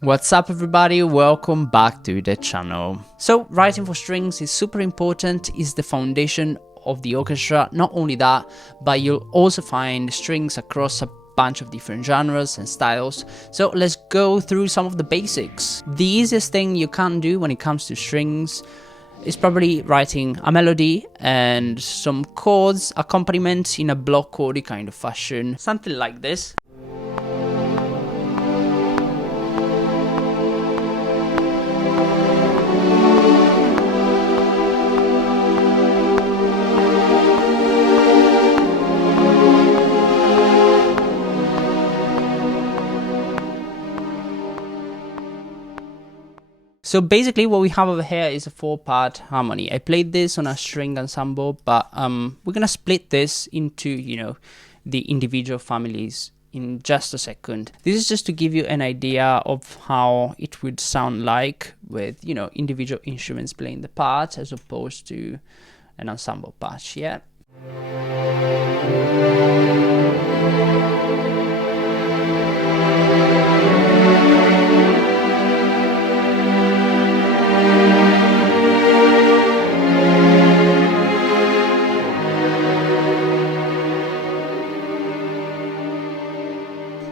What's up everybody, welcome back to the channel. So writing for strings is super important, is the foundation of the orchestra. Not only that, but you'll also find strings across a bunch of different genres and styles. So let's go through some of the basics. The easiest thing you can do when it comes to strings is probably writing a melody and some chords, accompaniment in a block chordy kind of fashion, something like this. So basically what we have over here is a 4-part harmony. I played this on a string ensemble, but we're gonna split this into, the individual families in just a second. This is just to give you an idea of how it would sound like with, individual instruments playing the part as opposed to an ensemble part, yeah?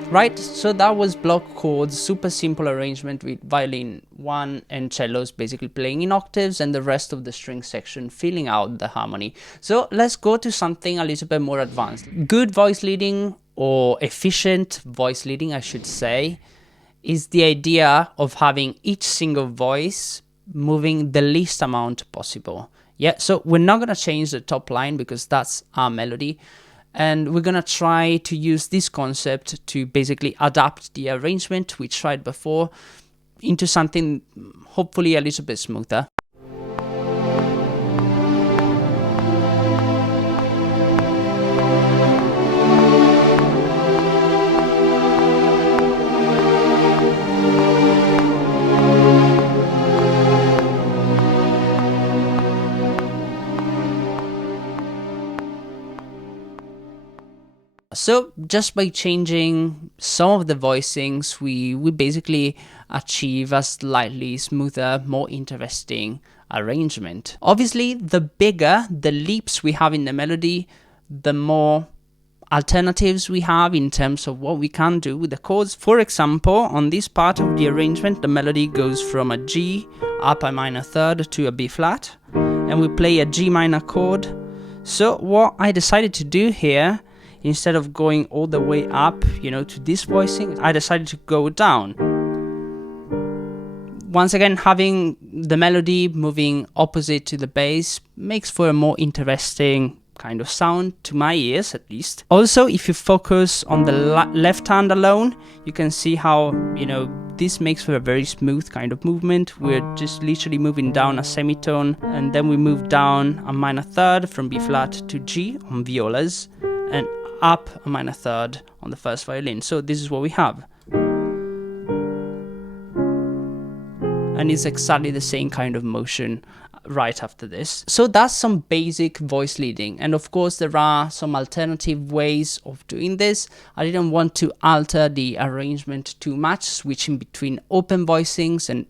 Right, so that was block chords, super simple arrangement with violin 1 and cellos basically playing in octaves and the rest of the string section filling out the harmony. So let's go to something a little bit more advanced. Good voice leading, or efficient voice leading I should say, is the idea of having each single voice moving the least amount possible. Yeah, so we're not gonna change the top line because that's our melody. And we're gonna try to use this concept to basically adapt the arrangement we tried before into something hopefully a little bit smoother. So just by changing some of the voicings, we basically achieve a slightly smoother, more interesting arrangement. Obviously, the bigger the leaps we have in the melody, the more alternatives we have in terms of what we can do with the chords. For example, on this part of the arrangement, the melody goes from a G up a minor third to a B flat, and we play a G minor chord. So what I decided to do here, instead of going all the way up, to this voicing, I decided to go down. Once again, having the melody moving opposite to the bass makes for a more interesting kind of sound, to my ears at least. Also, if you focus on the left hand alone, you can see how, this makes for a very smooth kind of movement. We're just literally moving down a semitone, and then we move down a minor third from B flat to G on violas, and up a minor third on the first violin. So this is what we have. And it's exactly the same kind of motion right after this. So that's some basic voice leading. And of course, there are some alternative ways of doing this. I didn't want to alter the arrangement too much, switching between open voicings and,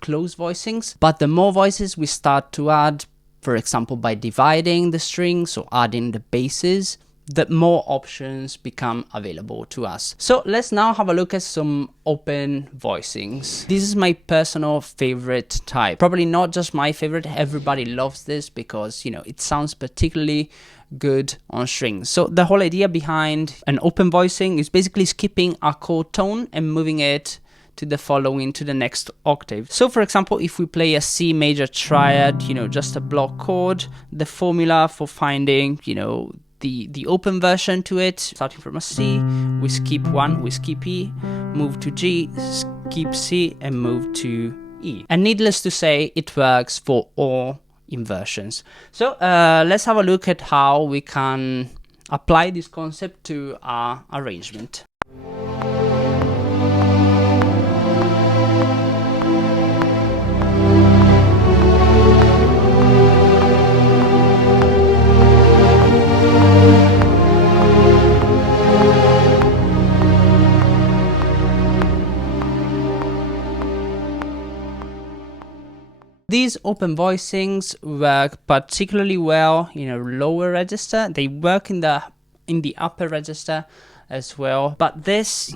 closed voicings. But the more voices we start to add, for example, by dividing the strings or adding the basses, the more options become available to us. So let's now have a look at some open voicings. This is my personal favorite type. Probably not just my favorite, everybody loves this because, it sounds particularly good on strings. So the whole idea behind an open voicing is basically skipping a chord tone and moving it to the next octave. So for example, if we play a C major triad, just a block chord, the formula for finding, the open version to it, starting from a C, we skip 1, we skip E, move to G, skip C, and move to E. And needless to say, it works for all inversions. So let's have a look at how we can apply this concept to our arrangement. These open voicings work particularly well in a lower register. They work in the upper register as well. But this,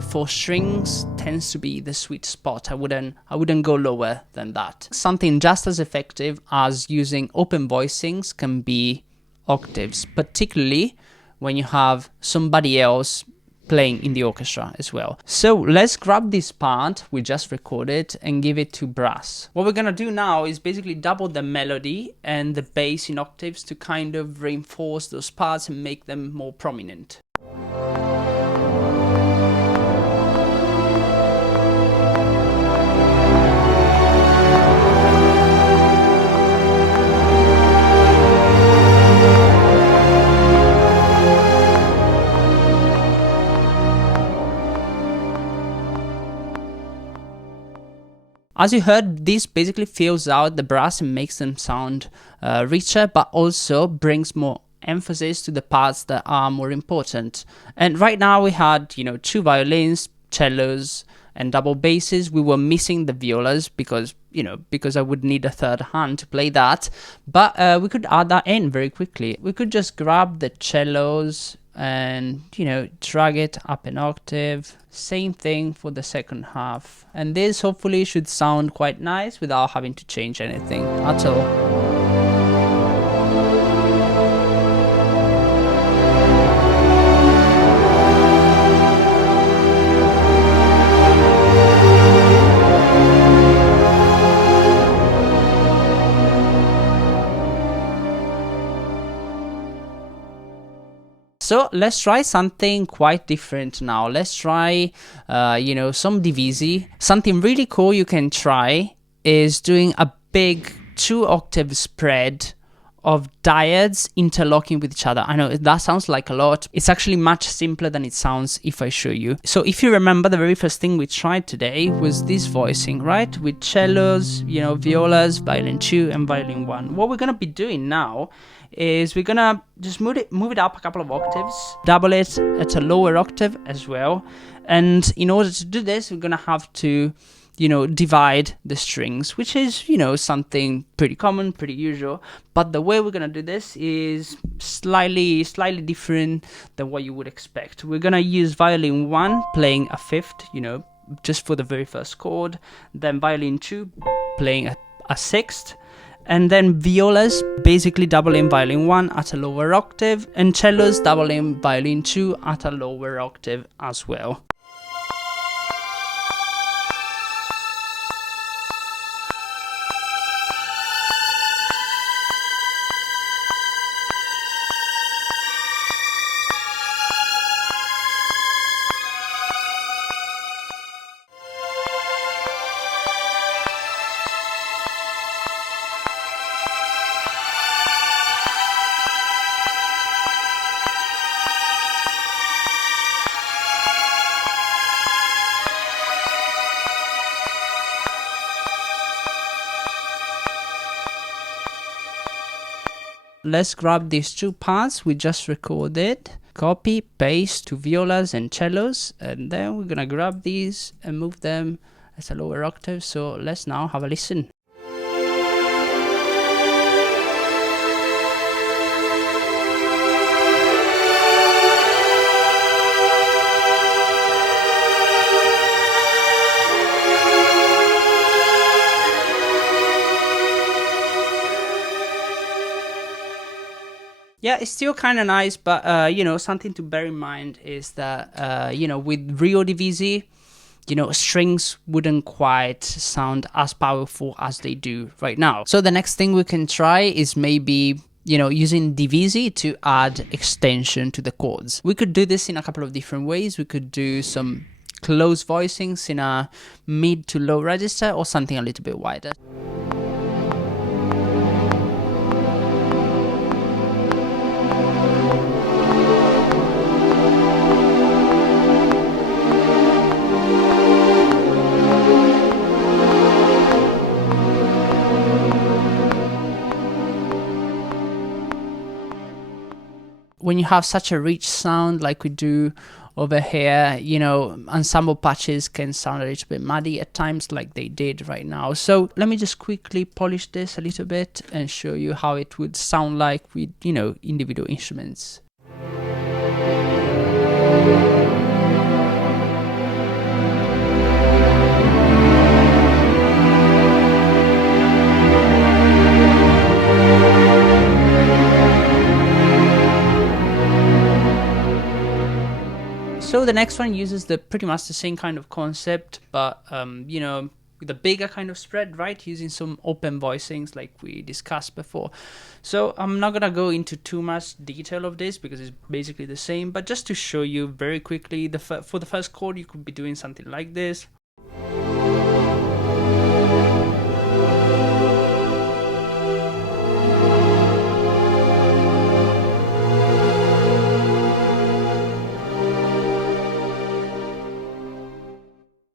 for strings tends to be the sweet spot. I wouldn't go lower than that. Something just as effective as using open voicings can be octaves, particularly when you have somebody else playing in the orchestra as well. So let's grab this part we just recorded and give it to brass. What we're gonna do now is basically double the melody and the bass in octaves to kind of reinforce those parts and make them more prominent. As you heard, this basically fills out the brass and makes them sound richer, but also brings more emphasis to the parts that are more important. And right now we had, two violins, cellos, and double basses. We were missing the violas because I would need a third hand to play that. But we could add that in very quickly. We could just grab the cellos and drag it up an octave. Same thing for the second half, and this hopefully should sound quite nice without having to change anything at all. So let's try something quite different now. Let's try, some divisi. Something really cool you can try is doing a big 2-octave spread of dyads interlocking with each other. I know that sounds like a lot. It's actually much simpler than it sounds if I show you. So if you remember, the very first thing we tried today was this voicing, right? With cellos, violas, violin 2 and violin 1. What we're gonna be doing now is we're gonna just move it up a couple of octaves, double it at a lower octave as well. And in order to do this, we're gonna have to divide the strings, which is something pretty common, pretty usual. But the way we're gonna do this is slightly different than what you would expect. We're gonna use violin 1 playing a fifth, just for the very first chord, then violin 2 playing a sixth, and then violas basically doubling violin 1 at a lower octave, and cellos doubling violin 2 at a lower octave as well. Let's grab these two parts we just recorded, copy, paste to violas and cellos, and then we're gonna grab these and move them as a lower octave. So let's now have a listen. Yeah, it's still kind of nice, but something to bear in mind is that with real divisi, strings wouldn't quite sound as powerful as they do right now. So the next thing we can try is maybe using divisi to add extension to the chords. We could do this in a couple of different ways. We could do some close voicings in a mid to low register, or something a little bit wider. When you have such a rich sound like we do over here. You know, ensemble patches can sound a little bit muddy at times, like they did right now. So let me just quickly polish this a little bit and show you how it would sound like with, you know, individual instruments. So the next one uses pretty much the same kind of concept, but you know, with a bigger kind of spread, right? Using some open voicings like we discussed before. So I'm not gonna go into too much detail of this because it's basically the same, but just to show you very quickly, for the first chord, you could be doing something like this.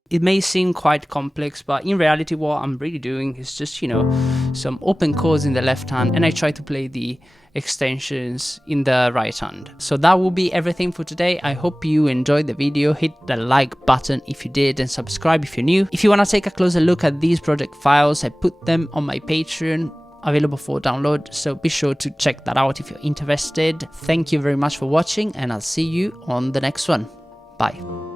It may seem quite complex, but in reality what I'm really doing is just, you know, some open chords in the left hand, and I try to play the extensions in the right hand. So that will be everything for today. I hope you enjoyed the video. Hit the like button if you did, and subscribe if you're new. If you want to take a closer look at these project files, I put them on my Patreon, available for download, so be sure to check that out if you're interested. Thank you very much for watching, and I'll see you on the next one. Bye.